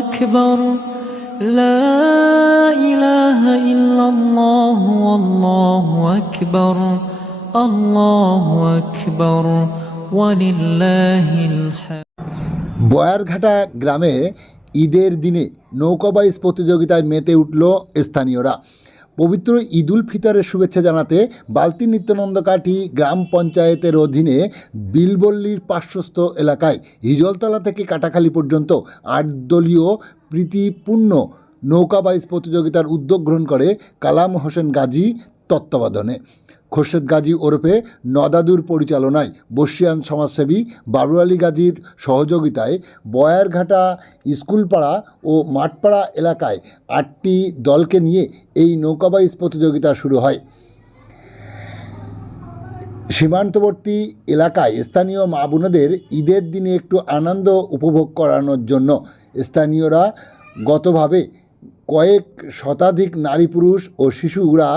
أكبر لا إله إلا الله والله أكبر الله أكبر ولله الحمد। বয়ারঘাটা গ্রামে ঈদের দিনে নৌকাবাইজ প্রতিযোগিতায় মেতে উঠল স্থানীয়রা। পবিত্র ঈদ উল ফিতরের শুভেচ্ছা জানাতে বালতি নিত্যানন্দকাঠি গ্রাম পঞ্চায়েতের অধীনে বিলবল্লির পার্শ্বস্থ এলাকায় হিজলতলা থেকে কাটাখালী পর্যন্ত 8 দলীয় প্রীতিপূর্ণ নৌকাবাইজ প্রতিযোগিতার উদ্যোগ গ্রহণ করে কালাম হোসেন গাজী তত্ত্বাবধানে। খোরশেদ গাজী ওরফে নদাদুর পরিচালনায় বর্ষিয়ান সমাজসেবী বাবু আলী গাজীর সহযোগিতায় বয়ারঘাটা স্কুলপাড়া ও মাঠপাড়া এলাকায় 8টি দলকে নিয়ে এই নৌকাবাইজ প্রতিযোগিতা শুরু হয়। সীমান্তবর্তী এলাকায় স্থানীয় মা বোনেদের ঈদের দিনে একটু আনন্দ উপভোগ করানোর জন্য স্থানীয়রা গতভাবে কয়েক শতাধিক নারী পুরুষ ও শিশুরা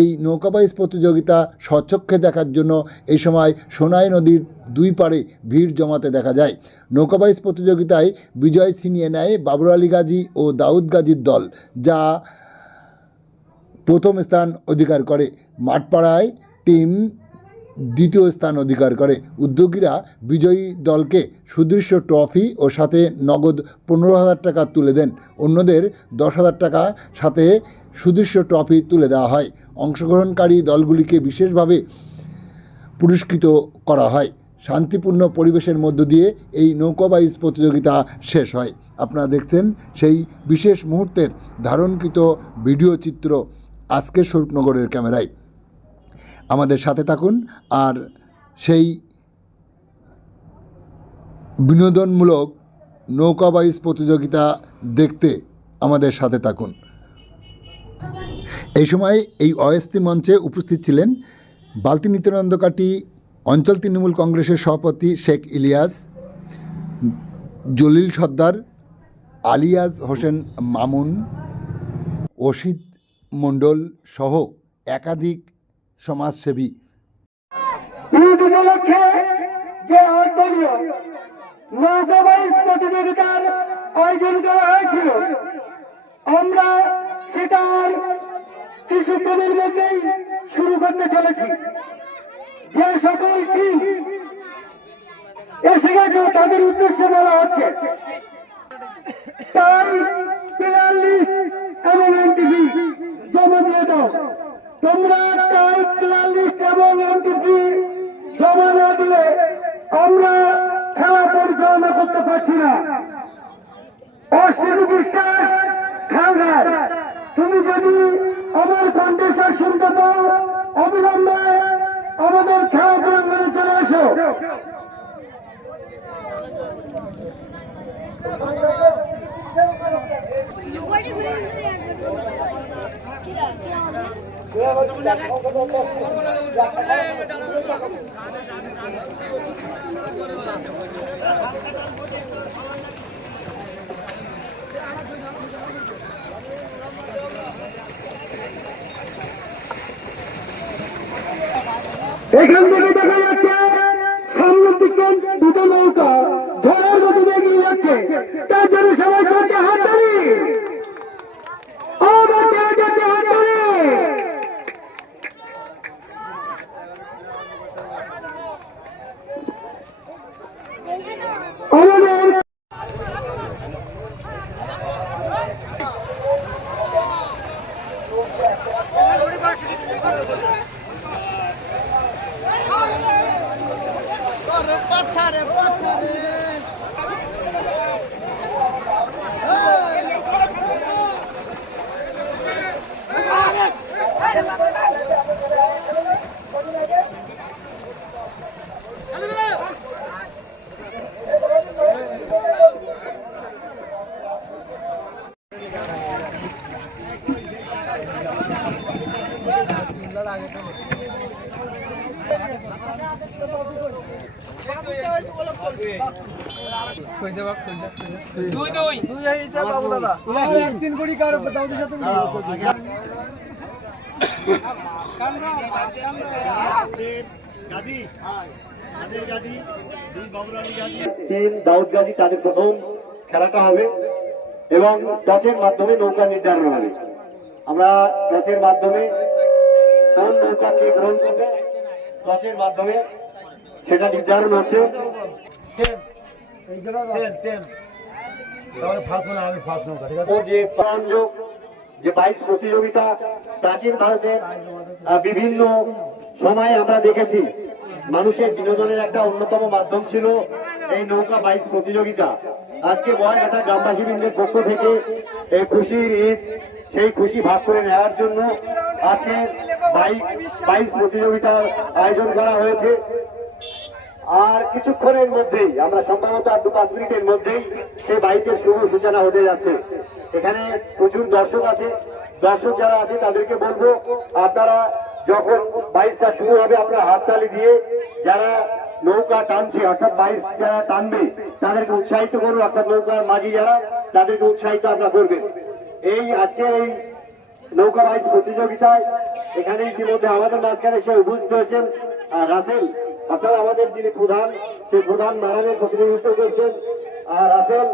এই নৌকাবাইজ প্রতিযোগিতা স্বচক্ষে দেখার জন্য এই সময় সোনাই নদীর দুই পাড়ে ভিড় জমাতে দেখা যায়। নৌকাবাইজ প্রতিযোগিতায় বিজয় ছিনিয়ে নেয় বাবু আলী গাজী ও দাউদ গাজীর দল, যা প্রথম স্থান অধিকার করে। মাঠপাড়ায় টিম দ্বিতীয় স্থান অধিকার করে। উদ্যোগীরা বিজয়ী দলকে সুদৃশ্য ট্রফি ও সাথে নগদ 15,000 টাকা তুলে দেন। অন্যদের 10,000 টাকা সাথে সুদৃশ্য ট্রফি তুলে দেওয়া হয়। অংশগ্রহণকারী দলগুলিকে বিশেষভাবে পুরস্কৃত করা হয়। শান্তিপূর্ণ পরিবেশের মধ্য দিয়ে এই নৌকাবাইজ প্রতিযোগিতা শেষ হয়। আপনারা দেখছেন সেই বিশেষ মুহূর্তের ধারণকৃত ভিডিও চিত্র আজকের স্বরূপনগরের ক্যামেরায়। আমাদের সাথে থাকুন আর সেই বিনোদনমূলক নৌকাবাইজ প্রতিযোগিতা দেখতে আমাদের সাথে থাকুন। এই সময় এই অস্থায়ী মঞ্চে উপস্থিত ছিলেন বালতি নিত্যানন্দকাঠি অঞ্চল তৃণমূল কংগ্রেসের সভাপতি শেখ ইলিয়াস, জলিল সর্দার, আলিয়াজ হোসেন মামুন, অসিত মণ্ডল সহ একাধিক সমাজসেবী। ঈদ উপলক্ষে যে 8 দলীয় নৌকাবাইজ প্রতিযোগিতার আয়োজন করা হয়েছিল, আমরা সেটা কিছুক্ষণের মধ্যেই শুরু করতে চলেছি। যে সকল টিম এসে গেছে তাদের উদ্দেশ্যে বলা হচ্ছে, তাই প্লেয়ার লিস্ট এবং এনটিভি জমা দিয়ে দাও। তোমরা তাই প্লেয়ার লিস্ট এবং এনটিভি জমা না দিলে আমরা খেলা পরিচালনা করতে পারছি না। অশ্বিনী বিশ্বাস খাঙ্গার, তুমি যদি আমার কণ্ঠস্বর শুনতে পাও, অবিলম্বে আমাদের খেলা প্রাঙ্গণে চলে আসো। এখান থেকে দেখা যাচ্ছে সামনের দিকে দুটো নৌকা ঝড়ের মধ্যে এগিয়ে যাচ্ছে। তার জন্য সবাই করছে হাততালি, হাততালি। আমাদের দাউদ গাজী তাদের প্রথম খেলাটা হবে এবং টসের মাধ্যমে নৌকা নির্ধারণ হবে। আমরা টসের মাধ্যমে কোন নৌকাকে গ্রহণ করবে, টসের মাধ্যমে সেটা নির্ধারণ হচ্ছে। ও যে প্রাণযোগ যে 22 প্রতিযোগিতা প্রাচীন ভারতের বিভিন্ন সময়ে আমরা দেখেছি, মানুষের বিনোদনের একটা অন্যতম মাধ্যম ছিল এই নৌকা 22 প্রতিযোগিতা। আজকে মহাঘাটা গ্রামবাসীবৃন্দের পক্ষ থেকে এই খুশির ঈদ, সেই খুশি ভাগ করে নেওয়ার জন্য আজকে 22 প্রতিযোগিতার আয়োজন করা হয়েছে। আর কিছুক্ষণের মধ্যেই, আমরা সম্ভবত আর 2-5 মিনিটের মধ্যেই সেই 22-এর শুভ সূচনা হতে যাচ্ছে। এখানে প্রচুর দর্শক আছে, দর্শক যারা আছে তাদেরকে বলবো, আপনারা যখন 22টা শুরু হবে আপনারা হাততালি দিয়ে যারা নৌকা টানছে, অর্থাৎ 22 যারা টানবে তাদেরকে উৎসাহিত করুন, অর্থাৎ নৌকার মাঝি যারা, তাদেরকে উৎসাহিত আপনারা করবেন। এই আজকের এই নৌকা 22 প্রতিযোগিতায় এখানে ইতিমধ্যে আমাদের মাঝখানে সে উপস্থিত হয়েছেন রাসেল, অর্থাৎ আমাদের যিনি প্রধান, সেই প্রধান ম্যাডামের প্রতিনিধিত্ব করছেন। আর রাসেল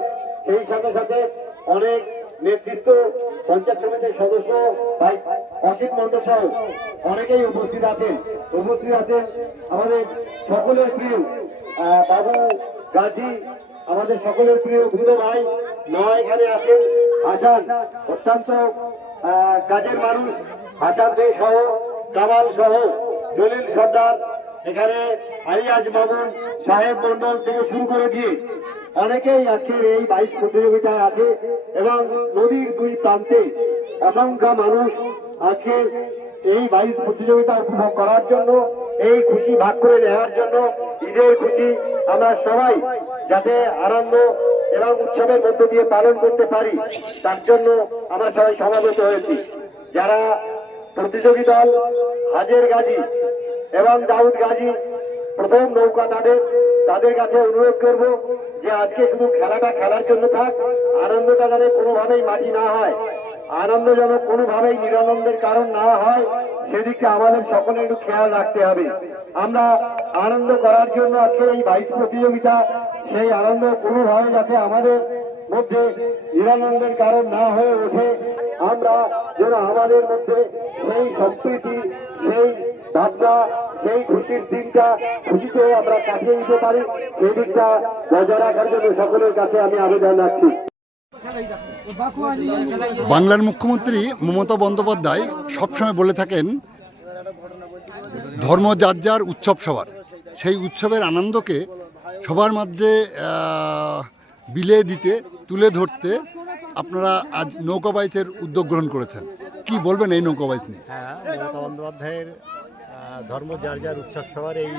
সেই সাথে সাথে অনেক নেতৃত্ব, পঞ্চায়েত সমিতির সদস্য ভাই অসিত মন্ডল সহ অনেকেই উপস্থিত আছেন। আমাদের সকলের প্রিয় বাবু গাজী, আমাদের সকলের প্রিয় ভূত ভাই নয় এখানে আছেন, হাসান অত্যন্ত কাজের মানুষ, হাসান দে সহ, কামাল সহ, জলিল সর্দার, এখানে আলিয়াজ মামুন সাহেব মন্ডল থেকে শুরু করে দিয়ে অনেকেই আজকের এই 22 প্রতিযোগিতায় আছে। এবং নদীর দুই প্রান্তে অসংখ্য মানুষ আজকে এই 22 প্রতিযোগিতা উপভোগ করার জন্য, এই খুশি ভাগ করে নেওয়ার জন্য, ঈদের খুশি আমরা সবাই যাতে আনন্দ এবং উৎসবের মধ্য দিয়ে পালন করতে পারি, তার জন্য আমরা সবাই সমাবেত হয়েছি। যারা প্রতিযোগী দল হাজের গাজী এবং দাউদ গাজী প্রথম নৌকা তাদের কাছে অনুরোধ করব যে আজকে শুধু খেলাটা খেলার জন্য থাক, আনন্দটা যেন কোনোভাবেই মাটি না হয়, আনন্দ যেন কোনোভাবেই নিরানন্দের কারণ না হয়, সেদিকে আমাদের সকলে একটু খেয়াল রাখতে হবে। আমরা আনন্দ করার জন্য আজকে এই 22 প্রতিযোগিতা, সেই আনন্দ কোনোভাবে যাতে আমাদের মধ্যে নিরানন্দের কারণ না হয়ে ওঠে, আমরা যেন আমাদের মধ্যে সেই সম্প্রীতি, সেই ভাবনা, সেই খুশির দিনটা খুশিতে আমরা কাটিয়ে নিতে পারি, সেই দিকটা বজায় রাখার জন্য সকলের কাছে আমি আবেদন রাখছি। বাংলার মুখ্যমন্ত্রী মমতা বন্দ্যোপাধ্যায় সবসময় বলে থাকেন, ধর্ম যার যার, উৎসব সবার। সেই উৎসবের আনন্দকে সবার মাঝে বিলিয়ে দিতে, তুলে ধরতে আপনারা আজ নৌকা বাইচের উদ্যোগ গ্রহণ করেছেন। কি বলবেন এই নৌকা বাইচ নিয়ে? হ্যাঁ, মমতা বন্দ্যোপাধ্যায়ের ধর্ম যার যার, উৎসব সবার এই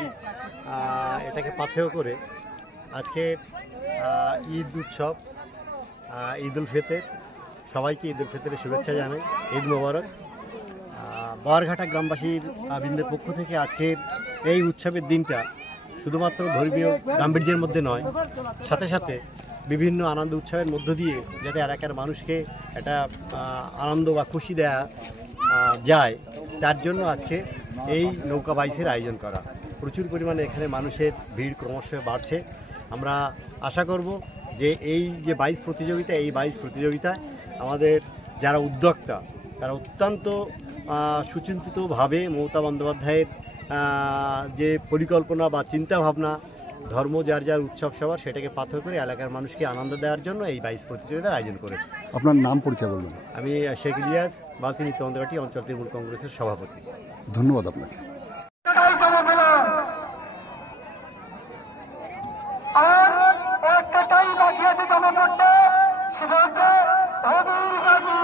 এটাকে পাথেয় করে আজকে ঈদ উৎসব, ঈদ উল ফিতর, সবাইকে ঈদ উল ফিতরের শুভেচ্ছা জানাই, ঈদ মোবারক। বারঘাটা গ্রামবাসীর বৃন্দের পক্ষ থেকে আজকের এই উৎসবের দিনটা শুধুমাত্র ধর্মীয় গাম্ভীর্যের মধ্যে নয়, সাথে সাথে বিভিন্ন আনন্দ উৎসবের মধ্য দিয়ে যাতে এলাকার মানুষকে একটা আনন্দ বা খুশি দেয়া যায়, তার জন্য আজকে এই নৌকা বাইচের আয়োজন করা। প্রচুর পরিমাণে এখানে মানুষের ভিড় ক্রমশ বাড়ছে। আমরা আশা করব যে এই যে 22 প্রতিযোগিতা, এই 22 প্রতিযোগিতায় আমাদের যারা উদ্যোক্তা, তারা অত্যন্ত সুচিন্তিতভাবে মমতা বন্দ্যোপাধ্যায়ের যে পরিকল্পনা বা চিন্তাভাবনা, ধর্ম যার যার, উৎসব সবার, সেটাকে পাথর করে এলাকার মানুষকে আনন্দ দেওয়ার জন্য এই 22 প্রতিযোগিতার আয়োজন করেছে। আপনার নাম পরিচয় বলবেন? আমি শেখ ইলিয়াস, বালতি নিত্যন্দ্রটি অঞ্চল তৃণমূল কংগ্রেসের সভাপতি। ধন্যবাদ আপনাকে। আর একটাই বাকি আছে জমা পড়তে, সেটা হচ্ছে দাউদ গাজী।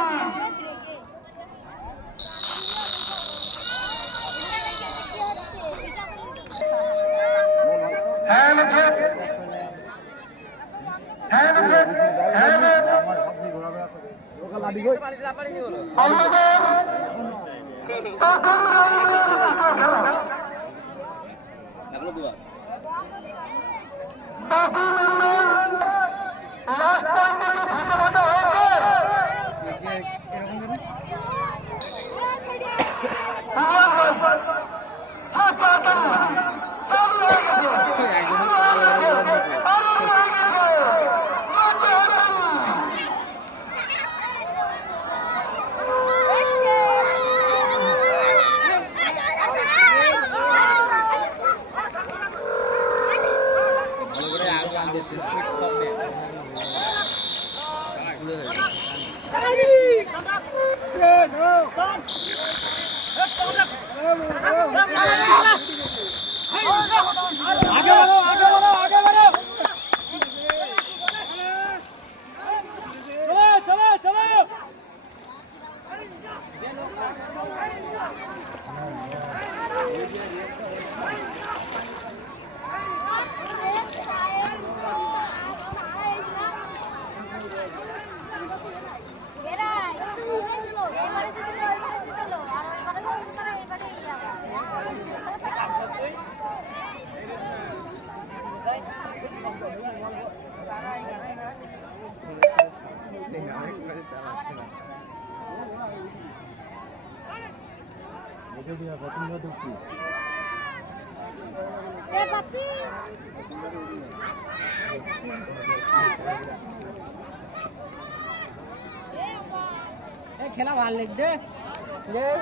খেলা ভাল লাগবে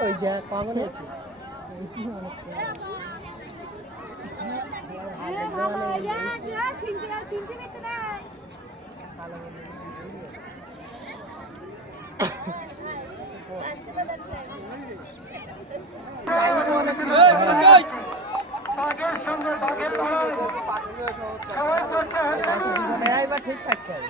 ওই যে পাগল বাঘের সঙ্গে বাঘের লড়াই সবাই করছে এবার ঠিক থাকতে হবে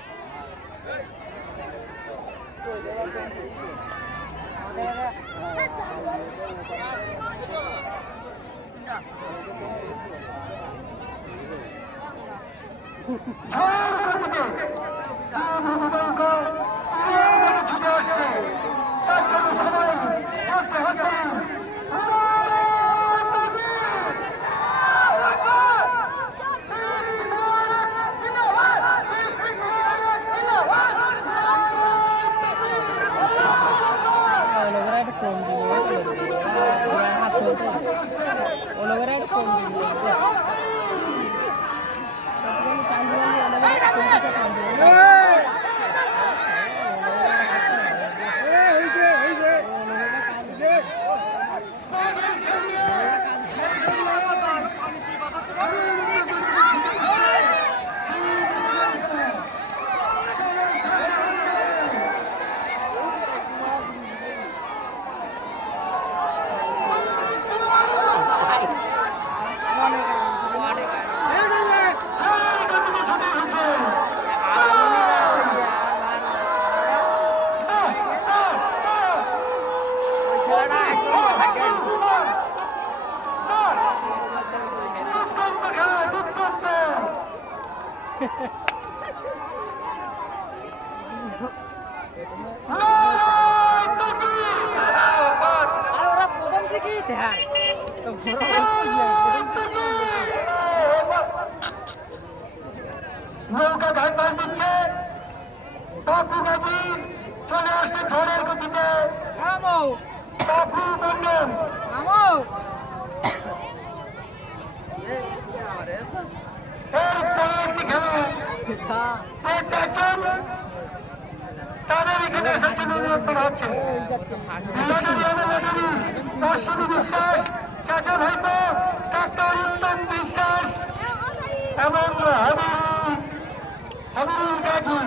ছুটে আসছে তার জন্য সবাই করছে হাতে কম দিল হাত চলতে ওলোকেরা কম দিল আর ওরা প্রথম থেকেই ধ্যান নৌকা ধান ধান দিচ্ছে বাপু গাছি চলে আসছে ঝড়ের গতিতে বাপু বললেন এর পরবর্তী খেলা এই চারজন তাদের এখানে আসার জন্য অনুরোধ করা হচ্ছে অশ্বিনী বিশ্বাস চাচা ভাইপো ডাক্তার উত্তম বিশ্বাস এবং হাবিবুল গাজী